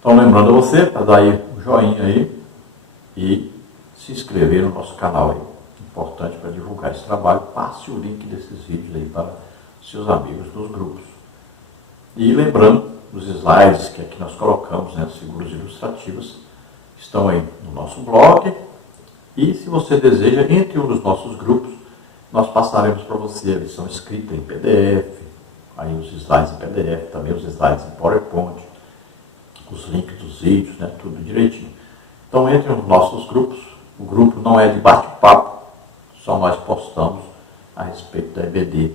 Então, lembrando a você para dar aí um joinha aí e se inscrever no nosso canal aí. Importante para divulgar esse trabalho. Passe o link desses vídeos aí para seus amigos dos grupos. E lembrando, os slides que aqui nós colocamos, né, as figuras ilustrativas, estão aí no nosso blog. E se você deseja, entre um dos nossos grupos, nós passaremos para você a lição escrita em PDF, aí os slides em PDF, também os slides em PowerPoint, os links dos vídeos, né, tudo direitinho. Então entre nos nossos grupos. O grupo não é de bate-papo, só nós postamos a respeito da EBD.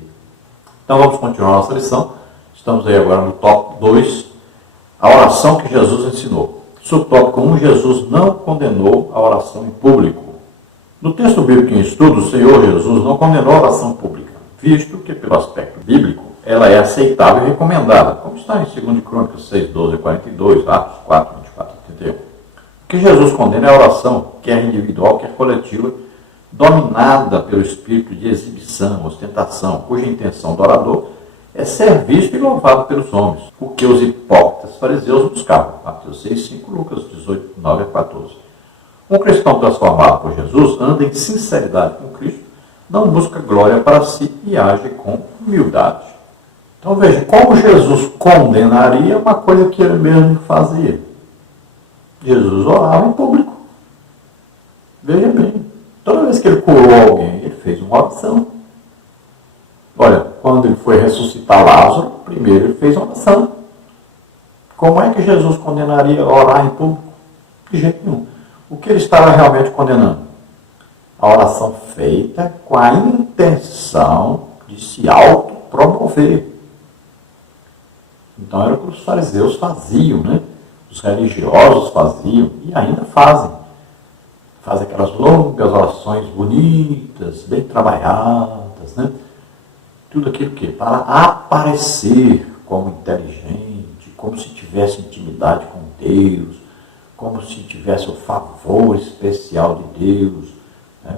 Então vamos continuar a nossa lição. Estamos aí agora no tópico 2, a oração que Jesus ensinou. Subtópico 1, Jesus não condenou a oração em público. No texto bíblico em estudo, o Senhor Jesus não condenou a oração pública, visto que, pelo aspecto bíblico, ela é aceitável e recomendada, como está em 2 Crônicas 6, 12 a 42, Atos 4, 24 a 31. O que Jesus condena é a oração, quer individual, quer coletiva, dominada pelo espírito de exibição, ostentação, cuja intenção do orador é ser visto e louvado pelos homens, o que os hipócritas fariseus buscavam. Mateus 6, 5, Lucas 18, 9 a 14. Um cristão transformado por Jesus anda em sinceridade com Cristo, não busca glória para si e age com humildade. Então veja, como Jesus condenaria uma coisa que ele mesmo fazia. Jesus orava em público. Veja bem, toda vez que ele curou alguém, ele fez uma oração. Olha, quando ele foi ressuscitar Lázaro, primeiro ele fez uma oração. Como é que Jesus condenaria orar em público? De jeito nenhum. O que ele estava realmente condenando? A oração feita com a intenção de se autopromover. Então era o que os fariseus faziam, né? Os religiosos faziam e ainda fazem. Fazem aquelas longas orações bonitas, bem trabalhadas, né? Tudo aquilo que para aparecer como inteligente, como se tivesse intimidade com Deus, como se tivesse o favor especial de Deus, né?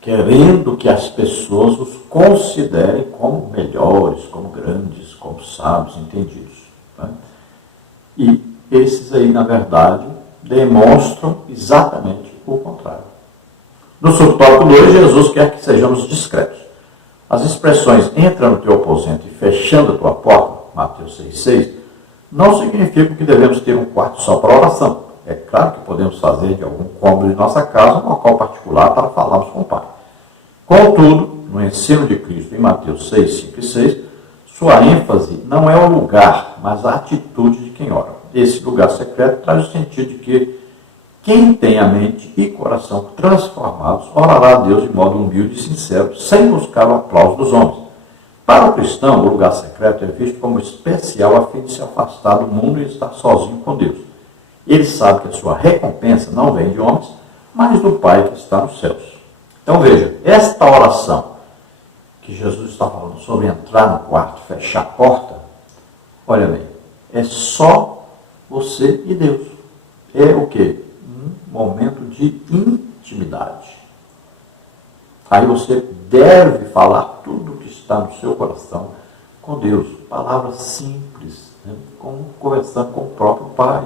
Querendo que as pessoas os considerem como melhores, como grandes, como sábios, entendidos. Né? E esses aí, na verdade, demonstram exatamente o contrário. No subtópico 2, Jesus quer que sejamos discretos. As expressões entra no teu aposento e fechando a tua porta, Mateus 6,6, não significam que devemos ter um quarto só para oração. É claro que podemos fazer de algum cômodo de nossa casa um local particular para falarmos com o Pai. Contudo, no ensino de Cristo em Mateus 6, 5 e 6, sua ênfase não é o lugar, mas a atitude de quem ora. Esse lugar secreto traz o sentido de que quem tem a mente e coração transformados orará a Deus de modo humilde e sincero, sem buscar o aplauso dos homens. Para o cristão, o lugar secreto é visto como especial a fim de se afastar do mundo e estar sozinho com Deus. Ele sabe que a sua recompensa não vem de homens, mas do Pai que está nos céus. Então veja, esta oração que Jesus está falando sobre entrar no quarto, fechar a porta, olha bem, é só você e Deus. É o quê? Um momento de intimidade. Aí você deve falar tudo que está no seu coração com Deus. Palavras simples, né? Como conversando com o próprio Pai.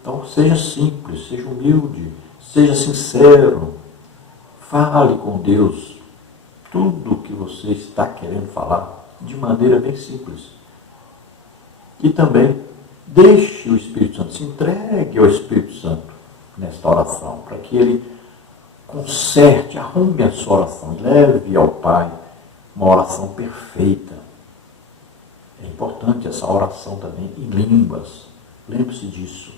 Então seja simples, seja humilde, seja sincero. Fale com Deus tudo o que você está querendo falar de maneira bem simples. E também deixe o Espírito Santo, se entregue ao Espírito Santo nesta oração, para que ele conserte, arrume a sua oração, leve ao Pai uma oração perfeita. É importante essa oração também em línguas, lembre-se disso.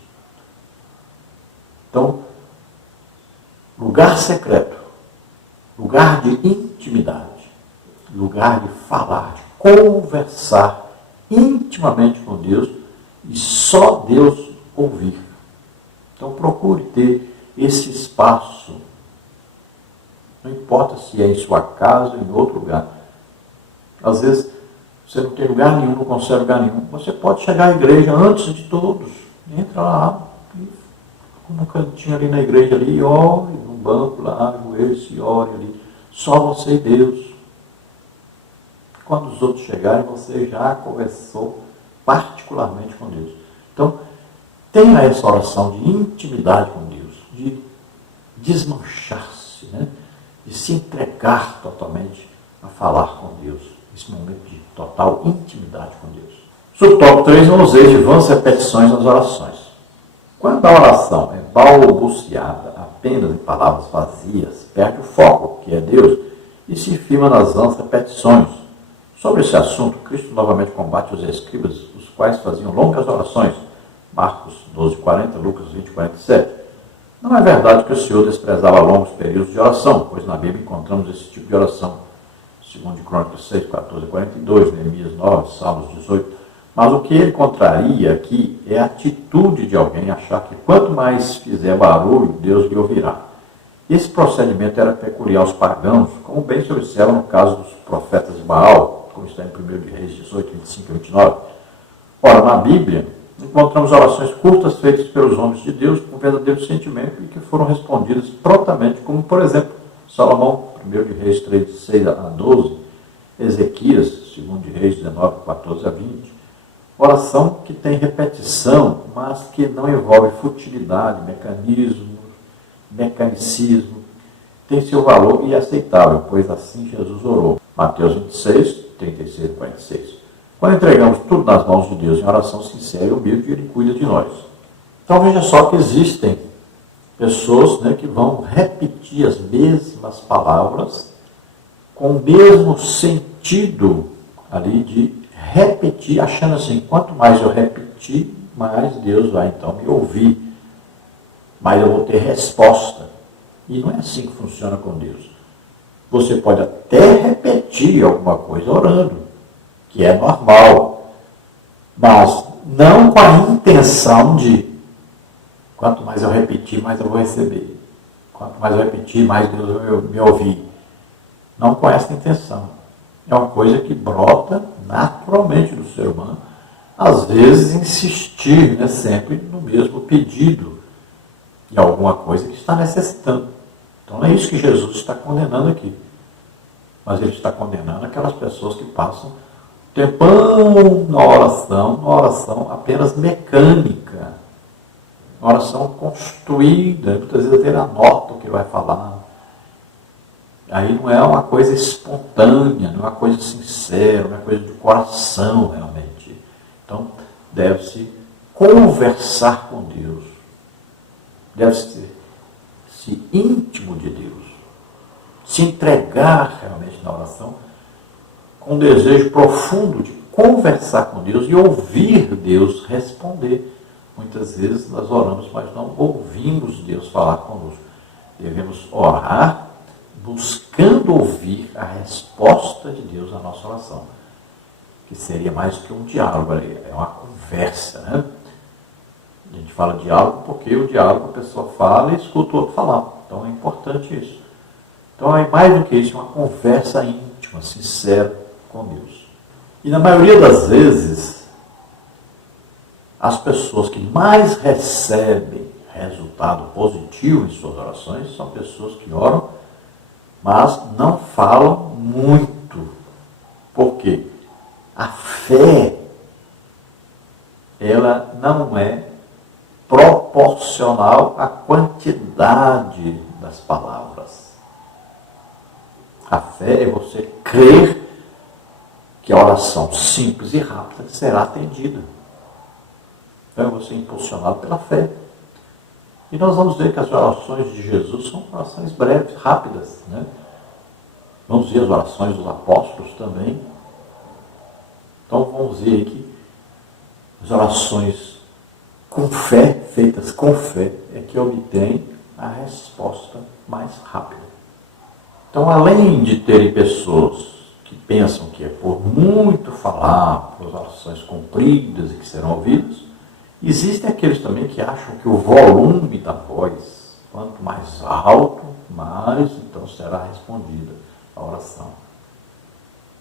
Então, lugar secreto, lugar de intimidade, lugar de falar, de conversar intimamente com Deus e só Deus ouvir. Então procure ter esse espaço. Não importa se é em sua casa ou em outro lugar. Às vezes você não tem lugar nenhum, não consegue lugar nenhum. Você pode chegar à igreja antes de todos. Entra lá, como um cantinho ali na igreja ali, ore no banco lá, ajoelhe-se e ore ali. Só você e Deus. Quando os outros chegarem, você já conversou particularmente com Deus. Então, tenha essa oração de intimidade com Deus, de desmanchar-se, né? De se entregar totalmente a falar com Deus. Esse momento de total intimidade com Deus. Subtópico 3, não useis de vãs repetições nas orações. Quando a oração é balbuciada apenas em palavras vazias, perde o foco, que é Deus, e se firma nas vãs repetições. Sobre esse assunto, Cristo novamente combate os escribas, os quais faziam longas orações. Marcos 12:40, Lucas 20:47. Não é verdade que o Senhor desprezava longos períodos de oração, pois na Bíblia encontramos esse tipo de oração. 2 Crônicas 6:14-42, Neemias 9, Salmos 18. Mas o que ele contraria aqui é a atitude de alguém achar que quanto mais fizer barulho, Deus lhe ouvirá. Esse procedimento era peculiar aos pagãos, como bem se observa no caso dos profetas de Baal, como está em 1 de Reis 18, 25 e 29. Ora, na Bíblia, encontramos orações curtas feitas pelos homens de Deus com verdadeiro sentimento e que foram respondidas prontamente, como, por exemplo, Salomão, 1 de Reis 3, de 6 a 12, Ezequias, 2 de Reis 19, 14 a 20. Oração que tem repetição, mas que não envolve futilidade, mecanicismo, tem seu valor e é aceitável, pois assim Jesus orou. Mateus 26, 36 e 46. Quando entregamos tudo nas mãos de Deus em oração sincera e humilde, Ele cuida de nós. Então veja só que existem pessoas, né, que vão repetir as mesmas palavras com o mesmo sentido ali de repetir, achando assim, quanto mais eu repetir, mais Deus vai então me ouvir, mais eu vou ter resposta. E não é assim que funciona com Deus. Você pode até repetir alguma coisa orando, que é normal, mas não com a intenção de quanto mais eu repetir, mais eu vou receber. Quanto mais eu repetir, mais Deus vai me ouvir. Não com essa intenção. É uma coisa que brota naturalmente do ser humano. Às vezes insistir, né, sempre no mesmo pedido de alguma coisa que está necessitando. Então não é isso que Jesus está condenando aqui. Mas ele está condenando aquelas pessoas que passam tempão na oração apenas mecânica. Uma oração construída, muitas vezes ele anota o que vai falar. Aí não é uma coisa espontânea, não é uma coisa sincera, não é coisa de coração realmente. Então, deve-se conversar com Deus. Deve-se ser íntimo de Deus. Se entregar realmente na oração com um desejo profundo de conversar com Deus e ouvir Deus responder. Muitas vezes nós oramos, mas não ouvimos Deus falar conosco. Devemos orar buscando ouvir a resposta de Deus à nossa oração, que seria mais que um diálogo, é uma conversa, né? A gente fala diálogo porque o diálogo a pessoa fala e escuta o outro falar, então é importante isso. Então é mais do que isso, uma conversa íntima, sincera com Deus. E na maioria das vezes, as pessoas que mais recebem resultado positivo em suas orações são pessoas que oram, mas não falam muito. Por quê? A fé, ela não é proporcional à quantidade das palavras. A fé é você crer que a oração simples e rápida será atendida. Então é você impulsionado pela fé. E nós vamos ver que as orações de Jesus são orações breves, rápidas, né? Vamos ver as orações dos apóstolos também. Então vamos ver que as orações com fé, feitas com fé, é que obtém a resposta mais rápida. Então, além de terem pessoas que pensam que é por muito falar, por orações compridas e que serão ouvidas, existem aqueles também que acham que o volume da voz, quanto mais alto, mais então será respondida a oração.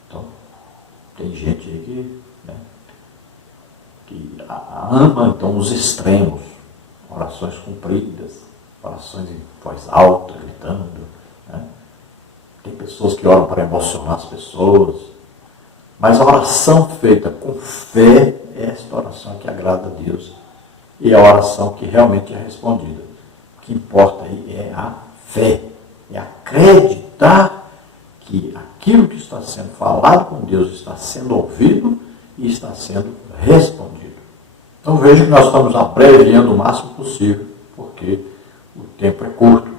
Então, tem gente aí que ama então os extremos, orações compridas, orações em voz alta, gritando, né? Tem pessoas que oram para emocionar as pessoas, mas a oração feita com fé é esta oração que agrada a Deus e a oração que realmente é respondida. O que importa aí é a fé, é acreditar que aquilo que está sendo falado com Deus está sendo ouvido e está sendo respondido. Então veja que nós estamos abreviando o máximo possível, porque o tempo é curto.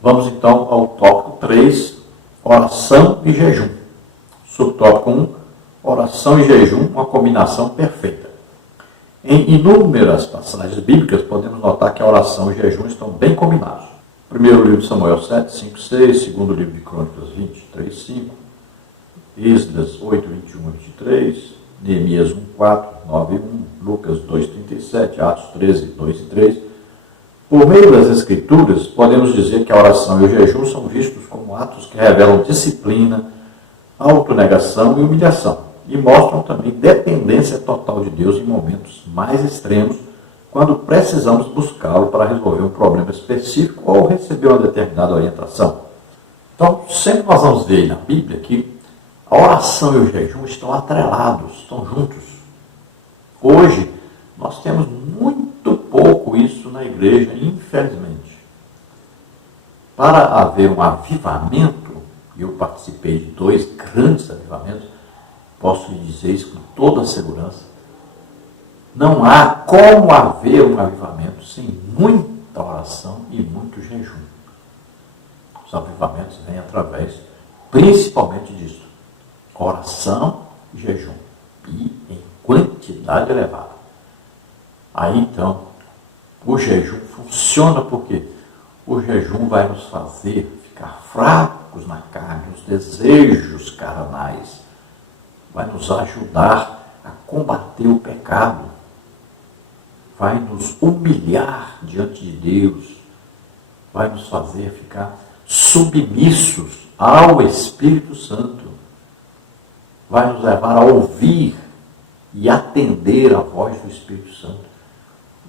Vamos então ao tópico 3, oração e jejum. Subtópico 1, oração e jejum, uma combinação perfeita. Em inúmeras passagens bíblicas, podemos notar que a oração e o jejum estão bem combinados. Primeiro livro de Samuel 7, 5, 6. Segundo livro de Crônicas 20, 3, 5. Esdras 8, 21 e 23. Neemias 1, 4, 9 e 1. Lucas 2, 37. Atos 13, 2 e 3. Por meio das Escrituras, podemos dizer que a oração e o jejum são vistos como atos que revelam disciplina, autonegação e humilhação. E mostram também dependência total de Deus em momentos mais extremos, quando precisamos buscá-lo para resolver um problema específico ou receber uma determinada orientação. Então, sempre nós vamos ver aí na Bíblia que a oração e o jejum estão atrelados, estão juntos. Hoje, nós temos muito pouco isso na igreja, infelizmente. Para haver um avivamento, e eu participei de 2 grandes avivamentos, posso lhe dizer isso com toda a segurança, não há como haver um avivamento sem muita oração e muito jejum. Os avivamentos vêm através, principalmente disso, oração e jejum, e em quantidade elevada. Aí então, o jejum funciona porque o jejum vai nos fazer ficar fracos na carne, os desejos carnais, vai nos ajudar a combater o pecado, vai nos humilhar diante de Deus, vai nos fazer ficar submissos ao Espírito Santo, vai nos levar a ouvir e atender a voz do Espírito Santo,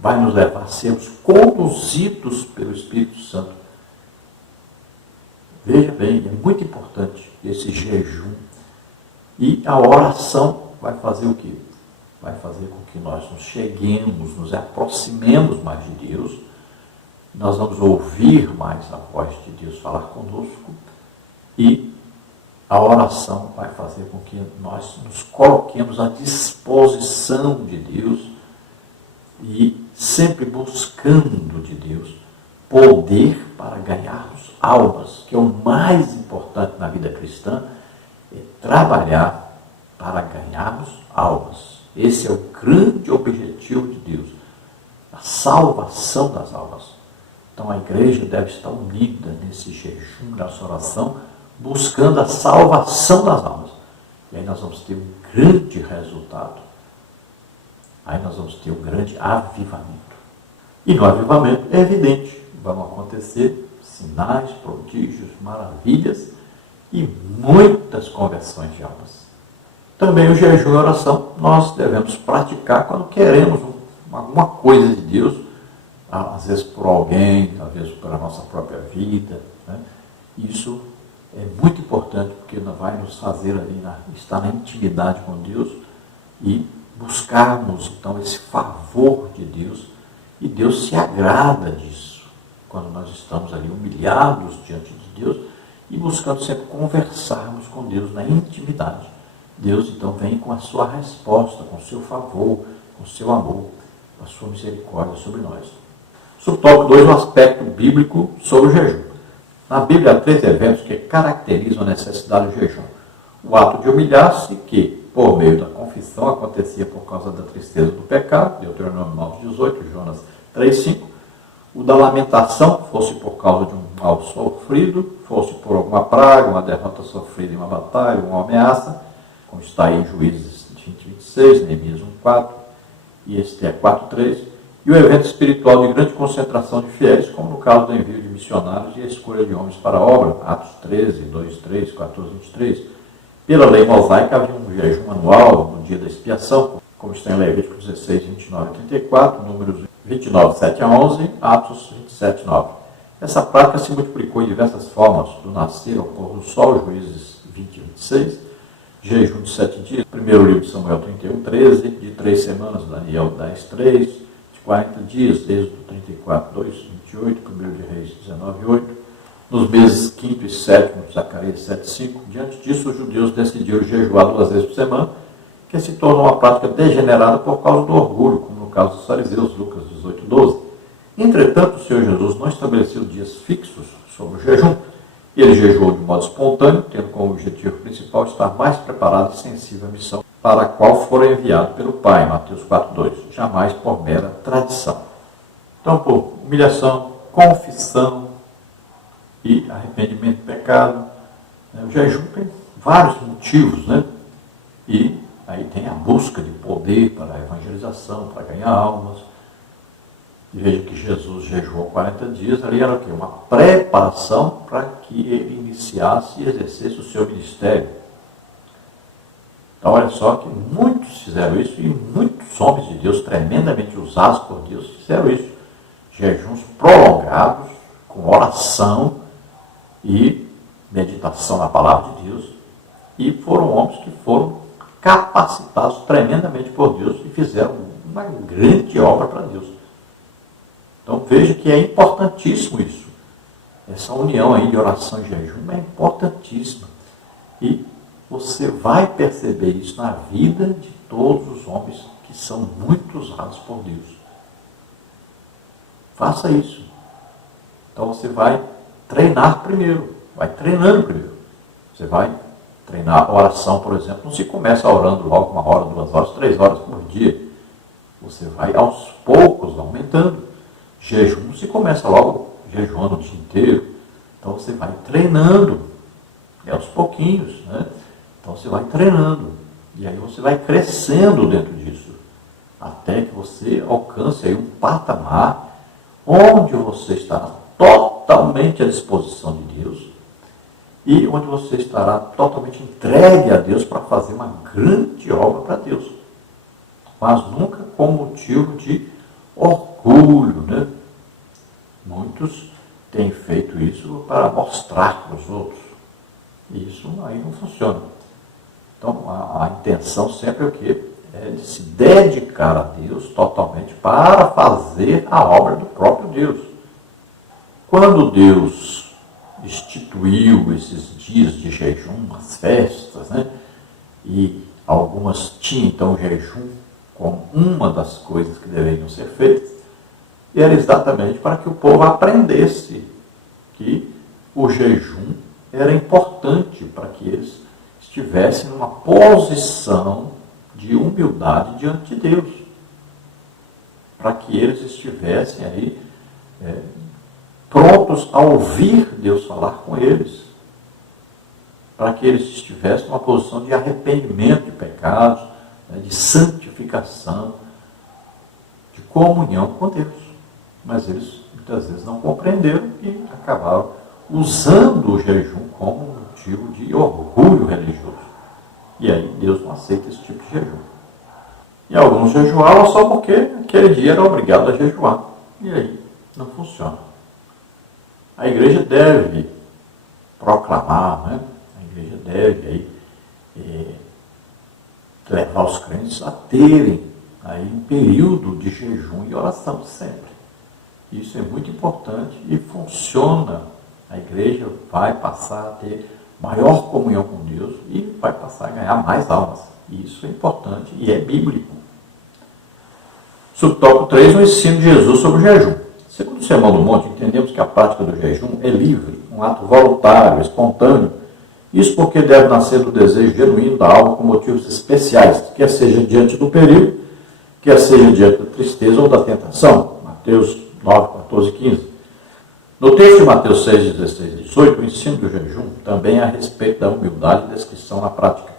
vai nos levar a sermos conduzidos pelo Espírito Santo. Veja bem, é muito importante esse jejum. E a oração vai fazer o quê? Vai fazer com que nós nos cheguemos, nos aproximemos mais de Deus, nós vamos ouvir mais a voz de Deus falar conosco, e a oração vai fazer com que nós nos coloquemos à disposição de Deus e sempre buscando de Deus poder para ganharmos almas, que é o mais importante na vida cristã, é trabalhar para ganharmos almas. Esse é o grande objetivo de Deus, a salvação das almas. Então a igreja deve estar unida nesse jejum, nessa oração, buscando a salvação das almas. E aí nós vamos ter um grande resultado. Aí nós vamos ter um grande avivamento. E no avivamento é evidente, vão acontecer sinais, prodígios, maravilhas e muitas conversões de almas. Também o jejum e a oração nós devemos praticar quando queremos alguma coisa de Deus, às vezes por alguém, às vezes pela nossa própria vida, né? Isso é muito importante, porque vai nos fazer ali estar na intimidade com Deus e buscarmos então esse favor de Deus, e Deus se agrada disso, quando nós estamos ali humilhados diante de Deus e buscando sempre conversarmos com Deus na intimidade. Deus então vem com a sua resposta, com o seu favor, com o seu amor, com a sua misericórdia sobre nós. Subtópico 2, o aspecto bíblico sobre o jejum. Na Bíblia há 3 eventos que caracterizam a necessidade do jejum. O ato de humilhar-se, que por meio da confissão acontecia por causa da tristeza do pecado, Deuteronômio 9:18, Jonas 3:5. O da lamentação, fosse por causa de um mal sofrido, fosse por alguma praga, uma derrota sofrida em uma batalha, uma ameaça, como está aí em Juízes 20:26, Neemias 1:4 e Ester 4:3. E o evento espiritual de grande concentração de fiéis, como no caso do envio de missionários e a escolha de homens para a obra, Atos 13, 2, 3, 14, 23. Pela lei mosaica havia um jejum anual no dia da expiação, como está em Levítico 16, 29 e 34, Números 29, 7 a 11, Atos 27, 9. Essa prática se multiplicou em diversas formas, do nascer ao pôr do sol, Juízes 20 e 26, jejum de 7 dias, primeiro livro de Samuel 31, 13, de 3 semanas, Daniel 10, 3, de 40 dias, Êxodo 34, 2, 28, primeiro de Reis 19, 8, nos meses 5º e 7º, Zacarias 7, 5. Diante disso, os judeus decidiram jejuar 2 vezes por semana, que se tornou uma prática degenerada por causa do orgulho, como no caso dos fariseus, Lucas 18, 12. Entretanto, o Senhor Jesus não estabeleceu dias fixos sobre o jejum, e ele jejuou de modo espontâneo, tendo como objetivo principal estar mais preparado e sensível à missão para a qual fora enviado pelo Pai, Mateus 4, 2, jamais por mera tradição. Então, por humilhação, confissão e arrependimento do pecado, o jejum tem vários motivos, né? E aí tem a busca de poder para a evangelização, para ganhar almas. E veja que Jesus jejuou 40 dias, ali era o quê? Uma preparação para que ele iniciasse e exercesse o seu ministério. Então olha só que muitos fizeram isso e muitos homens de Deus, tremendamente usados por Deus, fizeram isso. Jejuns prolongados, com oração e meditação na palavra de Deus. E foram homens que foram capacitados tremendamente por Deus e fizeram uma grande obra para Deus. Então veja que é importantíssimo isso. Essa união aí de oração e jejum é importantíssima. E você vai perceber isso na vida de todos os homens que são muito usados por Deus. Faça isso. Então você vai treinar primeiro. Vai treinando primeiro. Você vai treinar a oração, por exemplo. Não se começa orando logo 1 hora, 2 horas, 3 horas por dia. Você vai aos poucos aumentando. Jejum não se começa logo jejuando o dia inteiro. Então você vai treinando. Aos pouquinhos, né? Então você vai treinando. E aí você vai crescendo dentro disso. Até que você alcance aí um patamar onde você estará totalmente à disposição de Deus e onde você estará totalmente entregue a Deus para fazer uma grande obra para Deus. Mas nunca com motivo de orgulho, né? Muitos têm feito isso para mostrar para os outros. E isso aí não funciona. Então, a intenção sempre é o quê? É de se dedicar a Deus totalmente para fazer a obra do próprio Deus. Quando Deus instituiu esses dias de jejum, as festas, né? E algumas tinham então jejum como uma das coisas que deveriam ser feitas, e era exatamente para que o povo aprendesse que o jejum era importante para que eles estivessem numa posição de humildade diante de Deus. Para que eles estivessem aí prontos a ouvir Deus falar com eles. Para que eles estivessem numa posição de arrependimento de pecados, de santificação, de comunhão com Deus. Mas eles muitas vezes não compreenderam e acabaram usando o jejum como motivo de orgulho religioso. E aí Deus não aceita esse tipo de jejum. E alguns jejuavam só porque aquele dia era obrigado a jejuar. E aí não funciona. A igreja deve proclamar, né? A igreja deve aí, levar os crentes a terem aí um período de jejum e oração sempre. Isso é muito importante e funciona. A igreja vai passar a ter maior comunhão com Deus e vai passar a ganhar mais almas. Isso é importante e é bíblico. Subtópico 3, o ensino de Jesus sobre o jejum. Segundo o Sermão do Monte, entendemos que a prática do jejum é livre, um ato voluntário, espontâneo. Isso porque deve nascer do desejo genuíno da alma com motivos especiais, quer seja diante do perigo, quer seja diante da tristeza ou da tentação. Mateus 9, 14 e 15. No texto de Mateus 6, 16 e 18, o ensino do jejum também é a respeito da humildade e descrição na prática.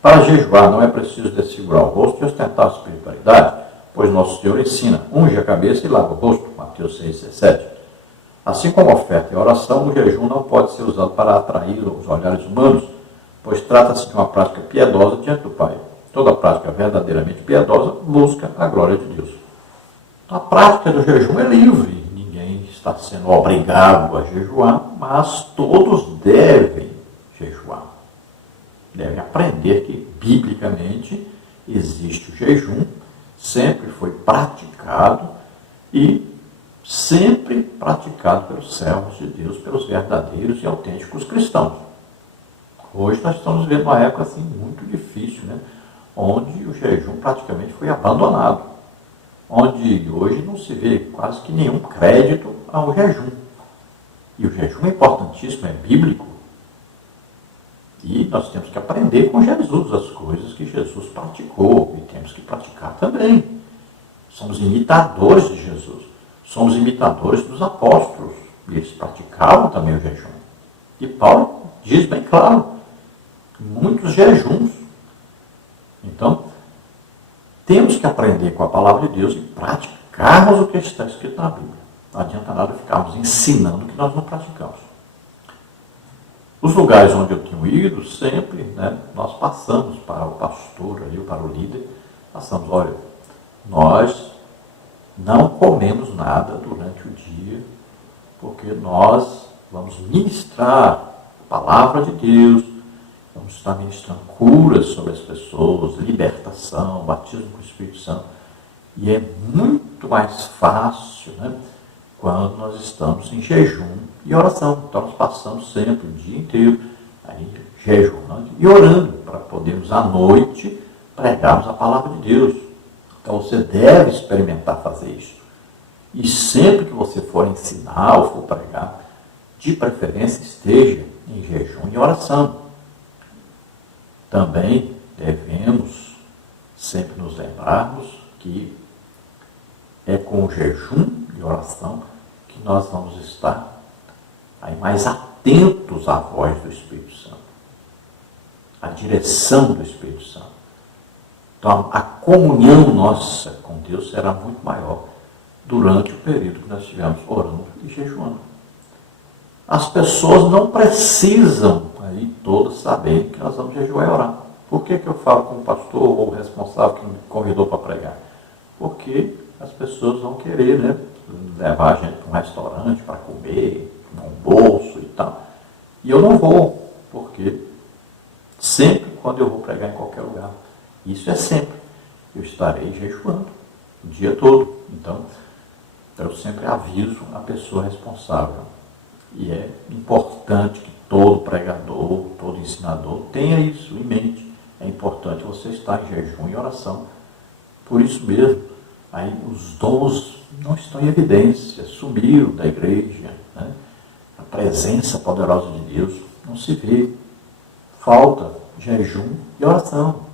Para jejuar não é preciso desfigurar o rosto e ostentar a espiritualidade, pois nosso Senhor ensina, unge a cabeça e lava o rosto, Mateus 6, 17. Assim como a oferta e a oração, o jejum não pode ser usado para atrair os olhares humanos, pois trata-se de uma prática piedosa diante do Pai. Toda prática verdadeiramente piedosa busca a glória de Deus. A prática do jejum é livre, ninguém está sendo obrigado a jejuar, mas todos devem jejuar. devem aprender que, biblicamente, existe o jejum, sempre foi praticado e sempre praticado pelos servos de Deus, pelos verdadeiros e autênticos cristãos. Hoje nós estamos vivendo uma época assim, muito difícil, né? Onde o jejum praticamente foi abandonado, onde hoje não se vê quase que nenhum crédito ao jejum. E o jejum é importantíssimo, é bíblico. E nós temos que aprender com Jesus as coisas que Jesus praticou e temos que praticar também. Somos imitadores de Jesus, somos imitadores dos apóstolos. E eles praticavam também o jejum. E Paulo diz bem claro, muitos jejuns. Então, temos que aprender com a palavra de Deus e praticarmos o que está escrito na Bíblia. Não adianta nada ficarmos ensinando o que nós não praticamos. Os lugares onde eu tenho ido, sempre, né, nós passamos para o pastor, ali, para o líder, passamos, olha, nós não comemos nada durante o dia, porque nós vamos ministrar a palavra de Deus, vamos estar ministrando curas sobre as pessoas, libertação, batismo com o Espírito Santo. E é muito mais fácil, né, quando nós estamos em jejum e oração. Então nós passamos sempre o dia inteiro aí, jejuando e orando, para podermos à noite pregarmos a palavra de Deus. Então você deve experimentar fazer isso. E sempre que você for ensinar ou for pregar, de preferência esteja em jejum e oração. Também devemos sempre nos lembrarmos que é com o jejum e oração que nós vamos estar aí mais atentos à voz do Espírito Santo, à direção do Espírito Santo. Então, a comunhão nossa com Deus será muito maior durante o período que nós estivermos orando e jejuando. As pessoas não precisam aí todas saberem que nós vamos jejuar e orar. Por que eu falo com o pastor ou o responsável que me convidou para pregar? Porque as pessoas vão querer, né, levar a gente para um restaurante para comer, um almoço e tal. E eu não vou, porque sempre quando eu vou pregar em qualquer lugar, isso é sempre, eu estarei jejuando o dia todo. Então, eu sempre aviso a pessoa responsável. E é importante que todo pregador, todo ensinador tenha isso em mente. É importante você estar em jejum e oração. Por isso mesmo, aí os dons não estão em evidência, sumiram da igreja, né? A presença poderosa de Deus não se vê. Falta jejum e oração.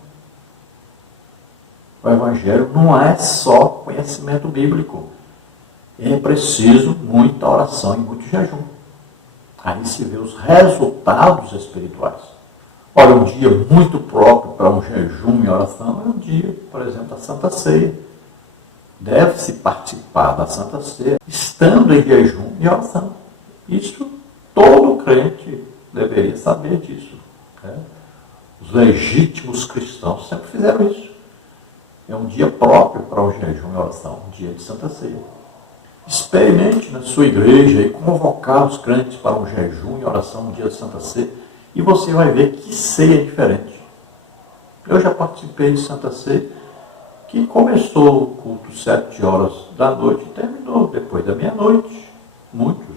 O Evangelho não é só conhecimento bíblico. É preciso muita oração e muito jejum. Aí se vê os resultados espirituais. Olha, um dia muito próprio para um jejum e oração é um dia, por exemplo, da Santa Ceia. Deve-se participar da Santa Ceia estando em jejum e oração. Isso todo crente deveria saber disso, né? Os legítimos cristãos sempre fizeram isso. É um dia próprio para o jejum e oração, um dia de Santa Ceia. Experimente na sua igreja e convocar os crentes para um jejum e oração no dia de Santa Ceia e você vai ver que ceia é diferente. Eu já participei de Santa Ceia que começou o culto 7 horas da noite e terminou depois da meia-noite. Muitos.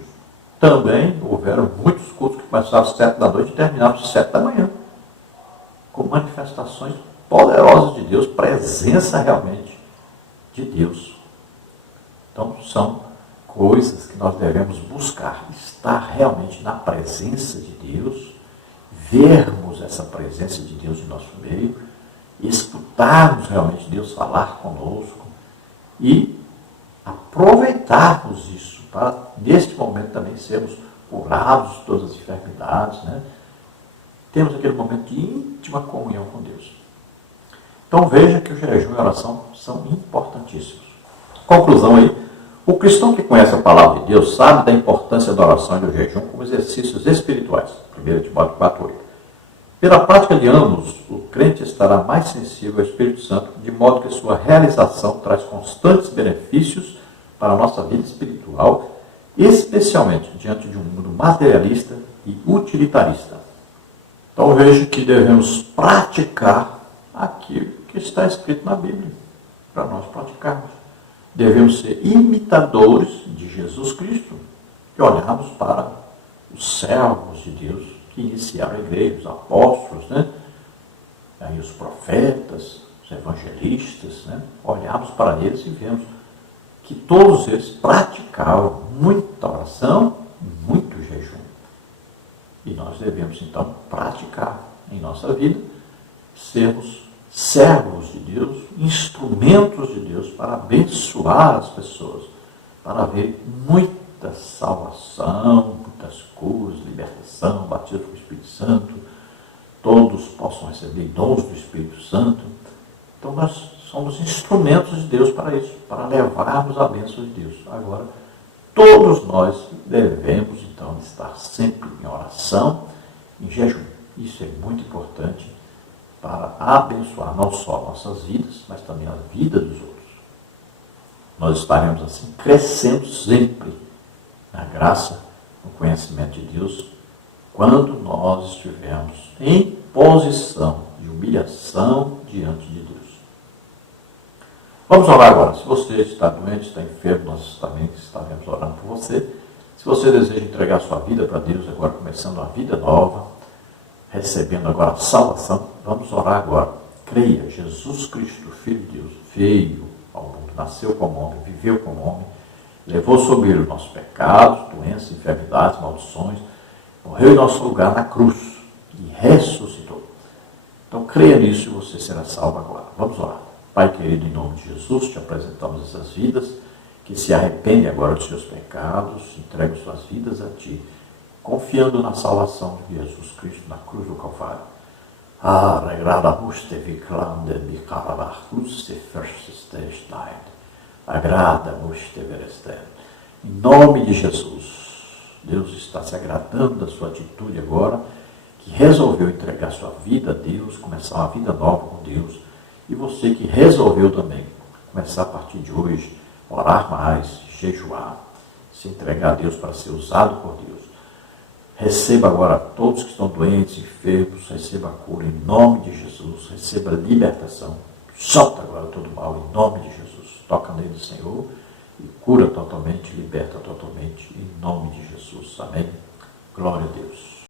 Também houveram muitos cultos que começaram às 7 da noite e terminaram às 7 da manhã. Com manifestações poderosas de Deus, presença realmente de Deus. Então, são coisas que nós devemos buscar. Estar realmente na presença de Deus, vermos essa presença de Deus em nosso meio, escutarmos realmente Deus falar conosco e aproveitarmos isso para, neste momento, também sermos curados de todas as enfermidades, né? Temos aquele momento de íntima comunhão com Deus. Então, veja que o jejum e a oração são importantíssimos. Conclusão aí, o cristão que conhece a palavra de Deus sabe da importância da oração e do jejum como exercícios espirituais. 1 Timóteo 4:8. Pela prática de ambos, o crente estará mais sensível ao Espírito Santo, de modo que sua realização traz constantes benefícios para a nossa vida espiritual, especialmente diante de um mundo materialista e utilitarista. Então veja que devemos praticar aquilo que está escrito na Bíblia, para nós praticarmos. Devemos ser imitadores de Jesus Cristo, e olharmos para os servos de Deus que iniciaram a igreja, os apóstolos, né? Aí os profetas, os evangelistas, né? Olharmos para eles e vemos que todos eles praticavam muita oração e muito jejum. E nós devemos, então, praticar em nossa vida, sermos servos de Deus, instrumentos de Deus para abençoar as pessoas, para haver muita salvação, muitas curas, libertação, batismo com o Espírito Santo, todos possam receber dons do Espírito Santo. Então nós somos instrumentos de Deus para isso, para levarmos a bênção de Deus. Agora, todos nós devemos, então, estar sempre em oração, em jejum. Isso é muito importante para abençoar não só nossas vidas, mas também a vida dos outros. Nós estaremos, assim, crescendo sempre na graça, no conhecimento de Deus, quando nós estivermos em posição de humilhação diante de Deus. Vamos orar agora. Se você está doente, está enfermo, nós também estaremos orando por você. Se você deseja entregar sua vida para Deus agora, começando uma vida nova, recebendo agora a salvação, vamos orar agora. Creia, Jesus Cristo, Filho de Deus, veio ao mundo, nasceu como homem, viveu como homem, levou sobre ele os nossos pecados, doenças, enfermidades, maldições, morreu em nosso lugar na cruz e ressuscitou. Então creia nisso e você será salvo agora. Vamos orar. Pai querido, em nome de Jesus, te apresentamos essas vidas que se arrependem agora dos seus pecados, entregam suas vidas a Ti, confiando na salvação de Jesus Cristo na cruz do Calvário. Em nome de Jesus, Deus está se agradando da sua atitude agora, que resolveu entregar sua vida a Deus, começar uma vida nova com Deus, e você que resolveu também começar a partir de hoje, orar mais, jejuar, se entregar a Deus para ser usado por Deus. Receba agora todos que estão doentes, enfermos, receba a cura em nome de Jesus, receba a libertação, solta agora todo o mal em nome de Jesus, toca nele, Senhor, e cura totalmente, liberta totalmente, em nome de Jesus. Amém? Glória a Deus.